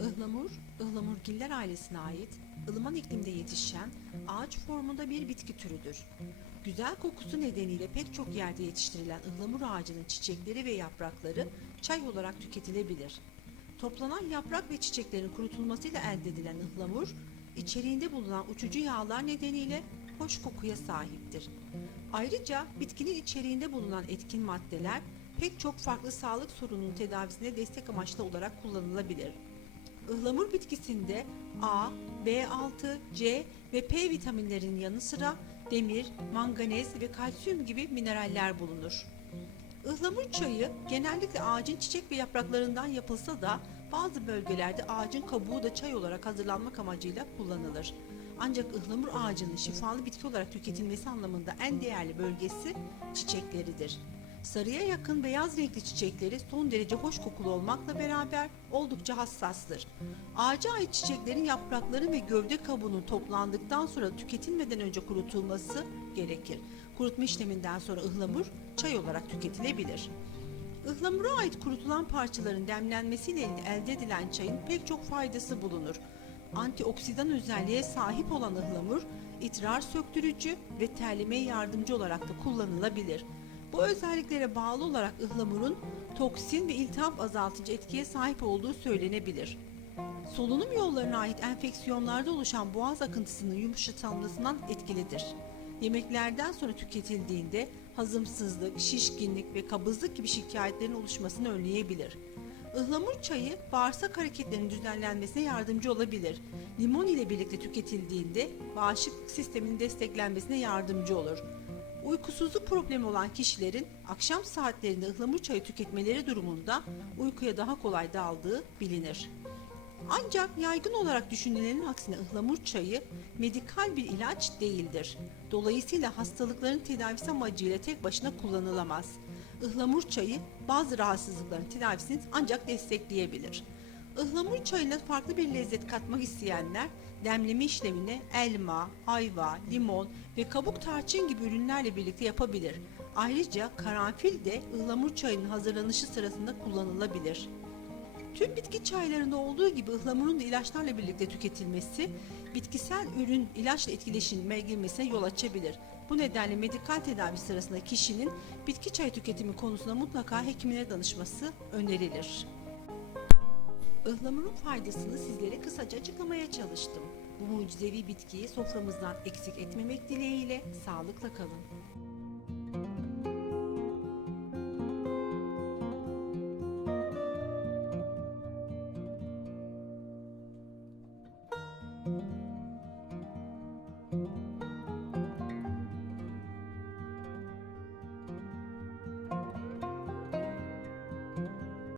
Ihlamur, ıhlamurgiller ailesine ait ılıman iklimde yetişen ağaç formunda bir bitki türüdür. Güzel kokusu nedeniyle pek çok yerde yetiştirilen ıhlamur ağacının çiçekleri ve yaprakları çay olarak tüketilebilir. Toplanan yaprak ve çiçeklerin kurutulmasıyla elde edilen ıhlamur, içeriğinde bulunan uçucu yağlar nedeniyle hoş kokuya sahiptir. Ayrıca bitkinin içeriğinde bulunan etkin maddeler pek çok farklı sağlık sorununun tedavisine destek amaçlı olarak kullanılabilir. Ihlamur bitkisinde A, B6, C ve P vitaminlerinin yanı sıra demir, manganez ve kalsiyum gibi mineraller bulunur. Ihlamur çayı genellikle ağacın çiçek ve yapraklarından yapılsa da bazı bölgelerde ağacın kabuğu da çay olarak hazırlanmak amacıyla kullanılır. Ancak ıhlamur ağacının şifalı bitki olarak tüketilmesi anlamında en değerli bölgesi çiçekleridir. Sarıya yakın beyaz renkli çiçekleri son derece hoş kokulu olmakla beraber oldukça hassastır. Ağaca ait çiçeklerin yaprakları ve gövde kabuğunun toplandıktan sonra tüketilmeden önce kurutulması gerekir. Kurutma işleminden sonra ıhlamur çay olarak tüketilebilir. Ihlamura ait kurutulan parçaların demlenmesiyle elde edilen çayın pek çok faydası bulunur. Antioksidan özelliğe sahip olan ıhlamur, idrar söktürücü ve terlemeye yardımcı olarak da kullanılabilir. Bu özelliklere bağlı olarak ıhlamurun toksin ve iltihap azaltıcı etkiye sahip olduğu söylenebilir. Solunum yollarına ait enfeksiyonlarda oluşan boğaz akıntısının yumuşatılmasından etkilidir. Yemeklerden sonra tüketildiğinde hazımsızlık, şişkinlik ve kabızlık gibi şikayetlerin oluşmasını önleyebilir. Ihlamur çayı bağırsak hareketlerinin düzenlenmesine yardımcı olabilir. Limon ile birlikte tüketildiğinde bağışıklık sisteminin desteklenmesine yardımcı olur. Uykusuzluk problemi olan kişilerin akşam saatlerinde ıhlamur çayı tüketmeleri durumunda uykuya daha kolay daldığı bilinir. Ancak yaygın olarak düşünülenin aksine ıhlamur çayı medikal bir ilaç değildir. Dolayısıyla hastalıkların tedavisi amacıyla tek başına kullanılamaz. Ihlamur çayı bazı rahatsızlıkların tedavisini ancak destekleyebilir. Ihlamur çayına farklı bir lezzet katmak isteyenler demleme işlemini elma, ayva, limon ve kabuk tarçın gibi ürünlerle birlikte yapabilir. Ayrıca karanfil de ıhlamur çayının hazırlanışı sırasında kullanılabilir. Tüm bitki çaylarında olduğu gibi ıhlamurun da ilaçlarla birlikte tüketilmesi, bitkisel ürün ilaçla etkileşime girmesine yol açabilir. Bu nedenle medikal tedavi sırasında kişinin bitki çayı tüketimi konusunda mutlaka hekimine danışması önerilir. Ihlamurun faydasını sizlere kısaca açıklamaya çalıştım. Bu mucizevi bitkiyi soframızdan eksik etmemek dileğiyle sağlıkla kalın. Müzik